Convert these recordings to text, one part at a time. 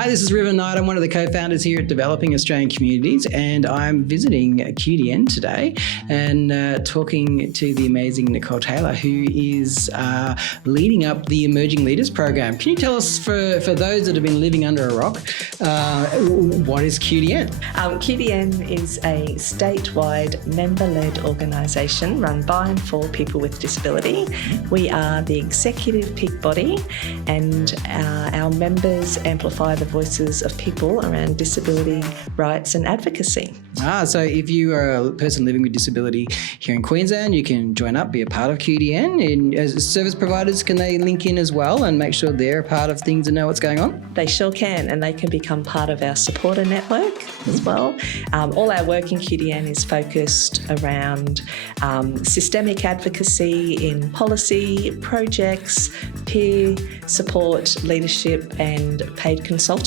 Hi, this is River Knight. I'm one of the co-founders here at Developing Australian Communities, and I'm visiting QDN today and talking to the amazing Nicole Taylor, who is leading up the Emerging Leaders program. Can you tell us, for those that have been living under a rock, what is QDN? QDN is a statewide member-led organisation run by and for people with disability. We are the executive peak body, and our members amplify the voices of people around disability rights and advocacy. So if you are a person living with disability here in Queensland, you can join up, be a part of QDN. And as service providers, can they link in as well and make sure they're a part of things and know what's going on? They sure can, and they can become part of our supporter network as well. All our work in QDN is focused around systemic advocacy in policy, projects, peer support, leadership and paid consultancy.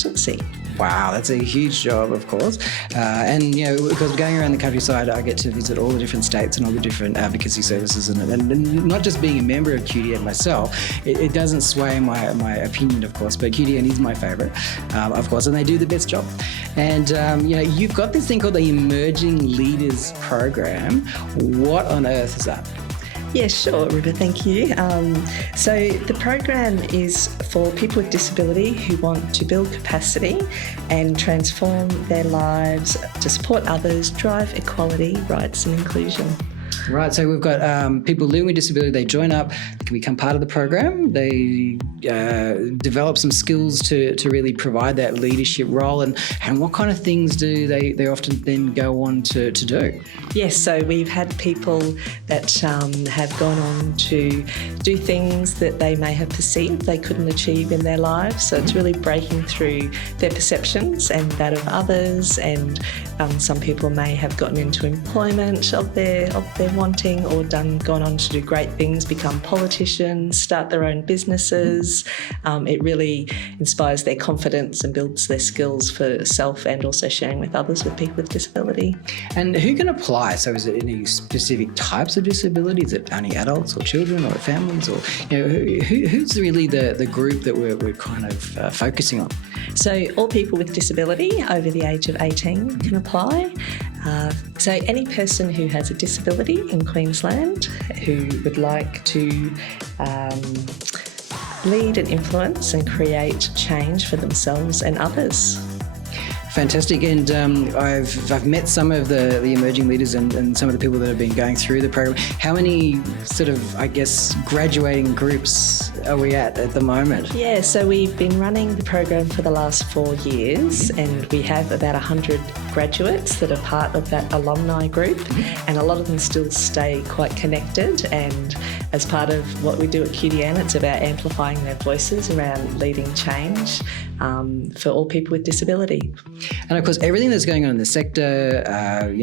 Wow, that's a huge job, of course. And, because going around the countryside, I get to visit all the different states and all the different advocacy services. And not just being a member of QDN myself, it doesn't sway my opinion, of course, but QDN is my favourite, of course, and they do the best job. And, you've got this thing called the Emerging Leaders program. What on earth is that? Yeah, sure, River, thank you. So the program is for people with disability who want to build capacity and transform their lives to support others, drive equality, rights and inclusion. Right, so we've got people living with disability, they join up, they can become part of the program, they develop some skills to really provide that leadership role, and what kind of things do they often then go on to do? Yes, so we've had people that have gone on to do things that they may have perceived they couldn't achieve in their lives, so it's really breaking through their perceptions and that of others, and some people may have gotten into employment of their wanting or gone on to do great things, become politicians, start their own businesses. It really inspires their confidence and builds their skills for self and also sharing with others with people with disability. And who can apply? So is it any specific types of disability? Is it only adults or children or families? Or who's really the group that we're kind of focusing on? So all people with disability over the age of 18 can apply. So any person who has a disability in Queensland who would like to lead and influence and create change for themselves and others. Fantastic, and I've met some of the emerging leaders and some of the people that have been going through the program. How many sort of, graduating groups are we at the moment? Yeah, so we've been running the program for the last 4 years, and we have about 100 graduates that are part of that alumni group, and a lot of them still stay quite connected. And as part of what we do at QDN, it's about amplifying their voices around leading change for all people with disability. And of course, everything that's going on in the sector,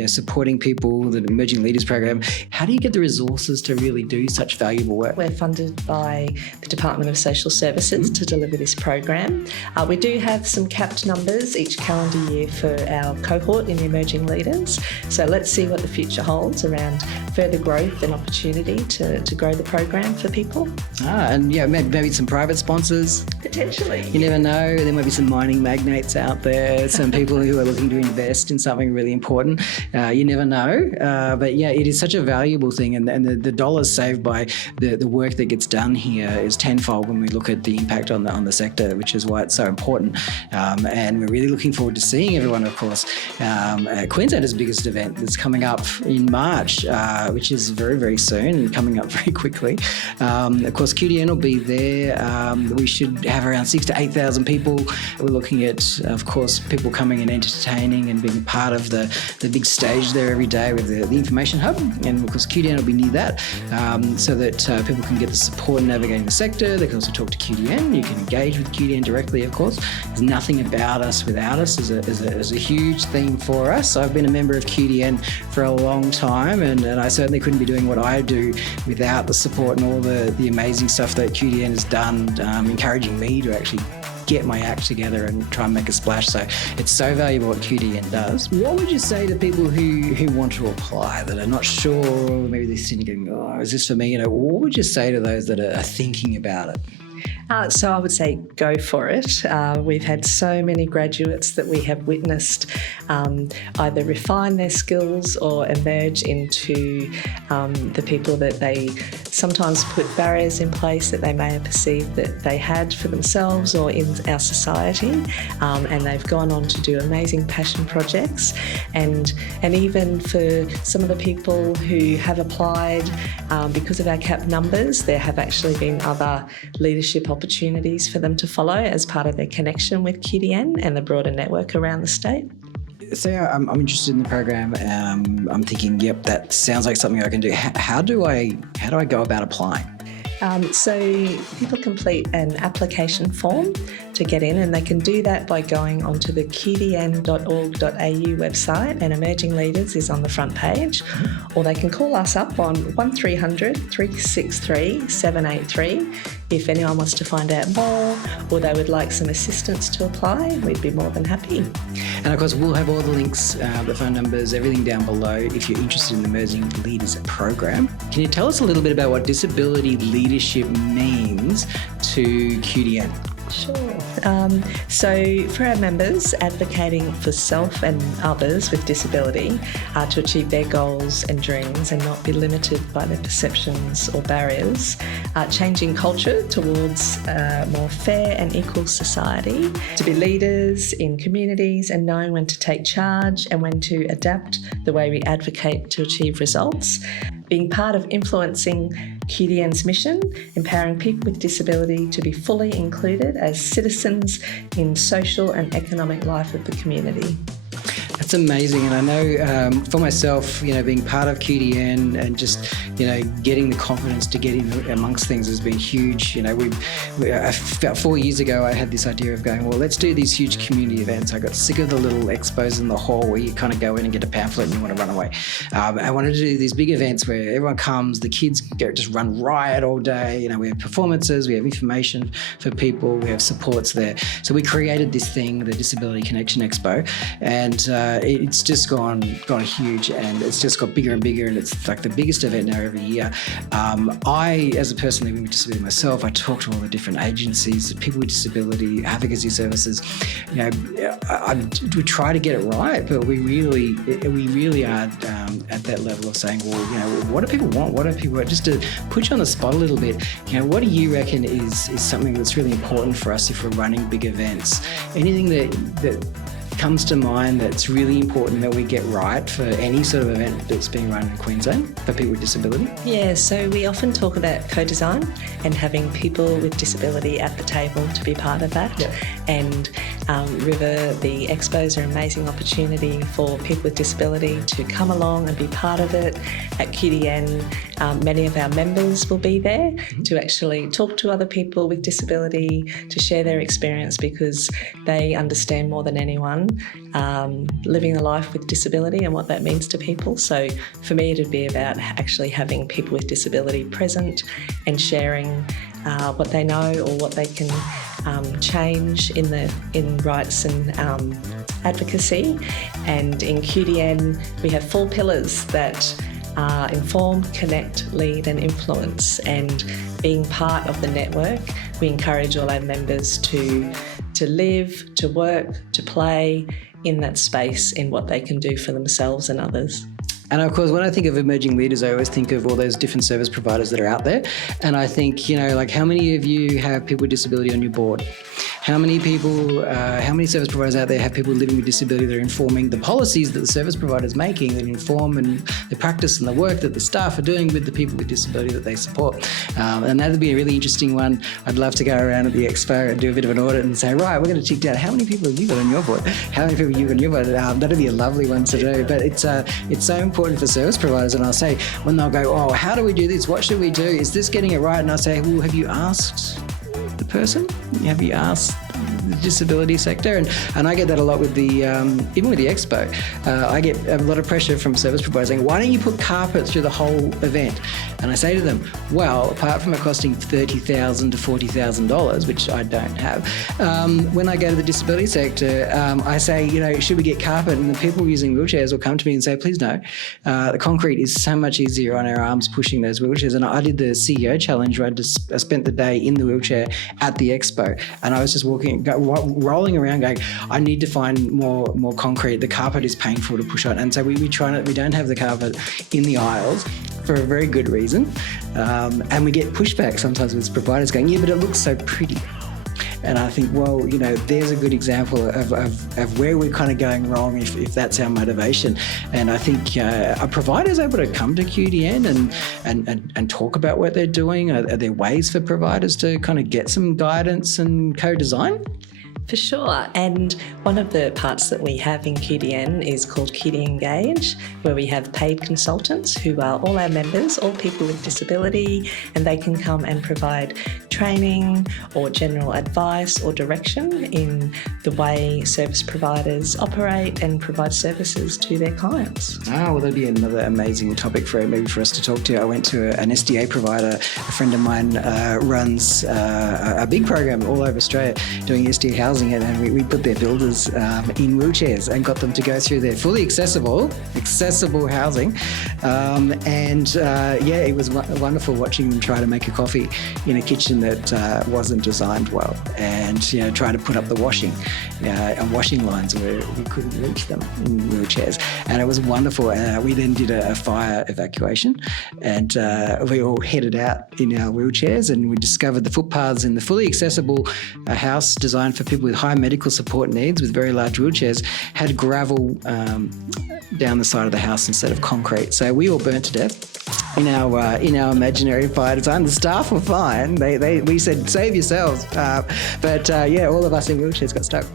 supporting people, the Emerging Leaders program, how do you get the resources to really do such valuable work? We're funded by the Department of Social Services to deliver this program. We do have some capped numbers each calendar year for our cohort in the Emerging Leaders. So let's see what the future holds around further growth and opportunity to grow the program for people. And maybe some private sponsors. Potentially. You never know. There might be some mining magnates out there, some people who are looking to invest in something really important. You never know. But it is such a valuable thing, and the dollars saved by the work that gets done here is tenfold when we look at the impact on the sector, which is why it's so important. And we're really looking forward to seeing everyone, of course, at Queensland's biggest event that's coming up in March, which is very, very soon and coming up very quickly. Of course, QDN will be there. We should have around 6,000 to 8,000 people. We're looking at, of course, people coming and entertaining and being part of the big stage there every day with the information hub. And of course, QDN will be near that, so that people can get the support in navigating the sector. They can also talk to QDN. You can engage with QDN directly, of course. There's nothing about us without us is a huge theme for us. I've been a member of QDN for a long time, and I certainly couldn't be doing what I do without the support and all the amazing stuff that QDN has done, encouraging me to actually get my act together and try and make a splash. So it's so valuable what QDN does. What would you say to people who want to apply, that are not sure, maybe they're sitting going, oh, is this for me? What would you say to those that are thinking about it? So I would say go for it. We've had so many graduates that we have witnessed either refine their skills or emerge into the people that they sometimes put barriers in place that they may have perceived that they had for themselves or in our society, and they've gone on to do amazing passion projects. And even for some of the people who have applied because of our cap numbers, there have actually been other leadership opportunities for them to follow as part of their connection with QDN and the broader network around the state. So I'm interested in the program. I'm thinking, yep, that sounds like something I can do. How do I go about applying? So people complete an application form to get in, and they can do that by going onto the qdn.org.au website, and Emerging Leaders is on the front page, or they can call us up on 1300 363 783 if anyone wants to find out more or they would like some assistance to apply. We'd be more than happy. And of course, we'll have all the links, the phone numbers, everything down below if you're interested in the Emerging Leaders program. Can you tell us a little bit about what disability leadership means to QDN? Sure. So for our members, advocating for self and others with disability to achieve their goals and dreams and not be limited by their perceptions or barriers, changing culture towards a more fair and equal society, to be leaders in communities and knowing when to take charge and when to adapt the way we advocate to achieve results, being part of influencing QDN's mission, empowering people with disability to be fully included as citizens in social and economic life of the community. That's amazing. And I know for myself, being part of QDN and just, getting the confidence to get in amongst things has been huge. About 4 years ago, I had this idea of going, well, let's do these huge community events. I got sick of the little expos in the hall where you kind of go in and get a pamphlet and you want to run away. I wanted to do these big events where everyone comes, the kids just run riot all day. We have performances, we have information for people, we have supports there. So we created this thing, the Disability Connection Expo, and it's just gone huge, and it's just got bigger and bigger, and it's like the biggest event now every year. I, as a person living with disability myself, I talk to all the different agencies, people with disability, advocacy services. We try to get it right, but we really are at that level of saying, well, what do people want? What do people want? Just to put you on the spot a little bit, what do you reckon is something that's really important for us if we're running big events? Anything that comes to mind that's really important that we get right for any sort of event that's being run in Queensland for people with disability? Yeah, so we often talk about co-design and having people with disability at the table to be part of that. Yep. And River, the expos are an amazing opportunity for people with disability to come along and be part of it. At QDN, many of our members will be there to actually talk to other people with disability, to share their experience, because they understand more than anyone living a life with disability and what that means to people. So for me, it'd be about actually having people with disability present and sharing what they know or what they can change in rights and advocacy. And in QDN, we have 4 pillars that are inform, connect, lead and influence. And being part of the network, we encourage all our members to live, to work, to play in that space in what they can do for themselves and others. And of course, when I think of emerging leaders, I always think of all those different service providers that are out there. And I think, how many of you have people with disability on your board? How many service providers out there have people living with disability that are informing the policies that the service provider is making, that inform and the practice and the work that the staff are doing with the people with disability that they support? And that'd be a really interesting one. I'd love to go around at the expo and do a bit of an audit and say, right, we're going to check down how many people have you got on your board? How many people have you got on your board? That'd be a lovely one to do. But it's so important for service providers. And I'll say, when they'll go, oh, how do we do this? What should we do? Is this getting it right? And I'll say, well, have you asked the person? Have you asked the disability sector, and I get that a lot with the even with the expo. I get a lot of pressure from service providers saying, why don't you put carpet through the whole event? And I say to them, well, apart from it costing $30,000 to $40,000, which I don't have, when I go to the disability sector, I say, should we get carpet? And the people using wheelchairs will come to me and say, please no. The concrete is so much easier on our arms pushing those wheelchairs. And I did the CEO challenge where I spent the day in the wheelchair at the expo, and I was just rolling around going, I need to find more concrete. The carpet is painful to push on. And so we don't have the carpet in the aisles for a very good reason. And we get pushback sometimes with providers going, yeah, but it looks so pretty. And I think, well, there's a good example of where we're kind of going wrong if that's our motivation. And I think a provider is able to come to QDN and talk about what they're doing. Are there ways for providers to kind of get some guidance and co-design? For sure. And one of the parts that we have in QDN is called QD Engage, where we have paid consultants who are all our members, all people with disability, and they can come and provide training or general advice or direction in the way service providers operate and provide services to their clients. Well, that'd be another amazing topic for us to talk to. I went to an SDA provider. A friend of mine runs a big program all over Australia doing SDA housing, and we put their builders in wheelchairs and got them to go through their fully accessible housing. It was wonderful watching them try to make a coffee in a kitchen that wasn't designed well, and try to put up the washing on washing lines where we couldn't reach them in wheelchairs. And it was wonderful. We then did a fire evacuation, and we all headed out in our wheelchairs, and we discovered the footpaths in the fully accessible house designed for people with high medical support needs with very large wheelchairs had gravel down the side of the house instead of concrete. So we all burnt to death in our imaginary fire design. The staff were fine. We said, save yourselves. But all of us in wheelchairs got stuck.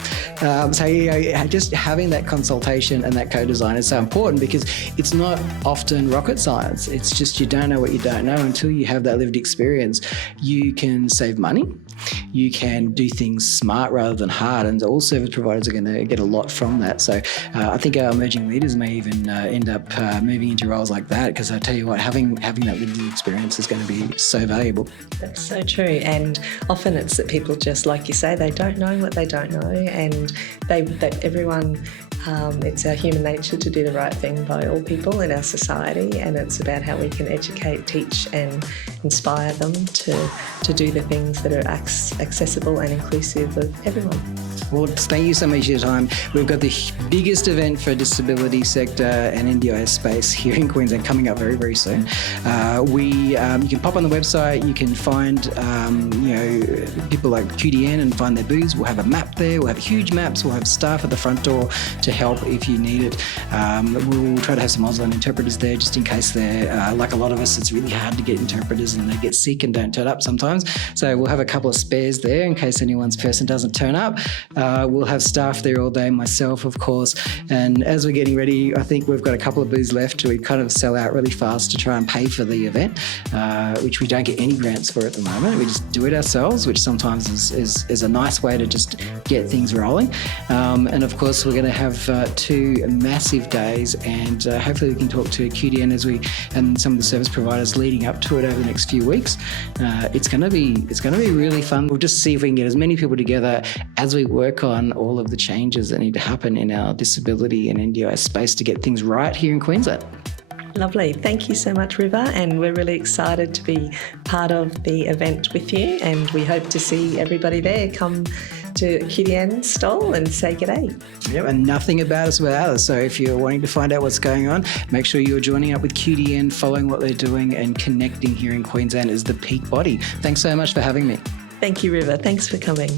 Just having that consultation and that co-design is so important, because it's not often rocket science. It's just you don't know what you don't know until you have that lived experience. You can save money. You can do things smart rather than hard, and all service providers are going to get a lot from that. So I think our emerging leaders may even end up moving into roles like that, because I tell you what, having that lived experience is going to be so valuable. That's so true. And often it's that people just, like you say, they don't know what they don't know, and everyone. It's our human nature to do the right thing by all people in our society, and it's about how we can educate, teach and inspire them to do the things that are accessible and inclusive of everyone. Well, thank you so much for your time. We've got the biggest event for disability sector and NDIS space here in Queensland coming up very, very soon. You can pop on the website, you can find people like QDN and find their booths. We'll have a map there, we'll have huge maps, we'll have staff at the front door to help if you need it. We'll try to have some Auslan interpreters there just in case they're, like a lot of us, it's really hard to get interpreters and they get sick and don't turn up sometimes. So we'll have a couple of spares there in case anyone's person doesn't turn up. We'll have staff there all day, myself, of course. And as we're getting ready, I think we've got a couple of booths left. We kind of sell out really fast to try and pay for the event, which we don't get any grants for at the moment. We just do it ourselves, which sometimes is a nice way to just get things rolling. And of course, we're going to have 2 massive days, and hopefully we can talk to QDN and some of the service providers leading up to it over the next few weeks. It's going to be really fun. We'll just see if we can get as many people together as we work on all of the changes that need to happen in our disability and NDIS space to get things right here in Queensland. Lovely. Thank you so much, River. And we're really excited to be part of the event with you. And we hope to see everybody there. Come to QDN's stall and say g'day. Yep, and nothing about us without us. So if you're wanting to find out what's going on, make sure you're joining up with QDN, following what they're doing and connecting here in Queensland as the peak body. Thanks so much for having me. Thank you, River. Thanks for coming.